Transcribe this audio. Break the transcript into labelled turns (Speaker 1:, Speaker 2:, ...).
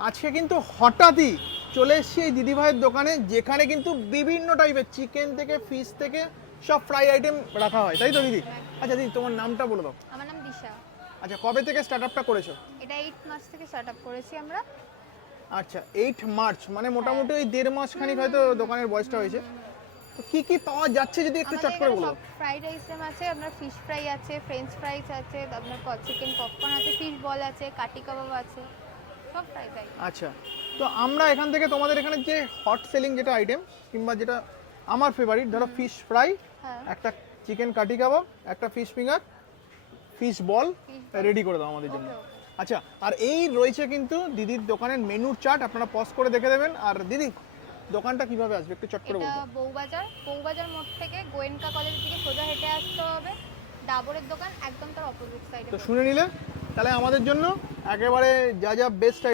Speaker 1: আজকে কিন্তু হঠাৎই চলে এসেছি এই দিদিভাইয়ের দোকানে যেখানে কিন্তু বিভিন্ন টাইপের চিকেন থেকে ফিশ থেকে সব ফ্রাই আইটেম রাখা হয়। তাই তো দিদি? আচ্ছা দিদি তোমার নামটা বলে দাও।
Speaker 2: আমার নাম দিশা।
Speaker 1: আচ্ছা কবে থেকে স্টার্ট আপটা করেছ?
Speaker 2: এটা এইট মাস থেকে স্টার্ট আপ করেছি আমরা।
Speaker 1: আচ্ছা এইট মার্চ মানে মোটামুটি ওই দেড় মাস খানিক হয়তো দোকানের বয়সটা হয়েছে। তো কি কি পাওয়া যাচ্ছে যদি একটু চট করে বলো?
Speaker 2: ফ্রাইড আইটেম আছে আপনার ফিশ ফ্রাই আছে ফ্রেঞ্চ ফ্রাইস আছে আপনার চিকেন পপকর্ন আছে ফিশ বল আছে কাটি কাবাব আছে।
Speaker 1: আচ্ছা তো আমরা এখান থেকে তোমাদের এখানে যে হট সেলিং যেটা আইটেম কিংবা যেটা আমার ফেভারিট ধরো ফিশ ফ্রাই
Speaker 2: হ্যাঁ।
Speaker 1: একটা চিকেন কাটি কাবাব একটা fish finger fish ball ready করে দাও আমাদের জন্য. আচ্ছা আর এই রয়েছে কিন্তু দিদির দোকানের মেনুর চার্ট আপনারা পজ করে দেখে দেবেন। আর দিদি দোকানটা কীভাবে আসবে একটু চট করে বলুন
Speaker 2: বউবাজার বউবাজার মোড় থেকে গোয়েনকা কলেজের দিকে সোজা হেঁটে আসতে হবে। ডাবরের দোকান একদম তার অপোজিট সাইডে
Speaker 1: তো শুনে নিলে? তাহলে আমাদের জন্য একেবারে যা যা বেস্ট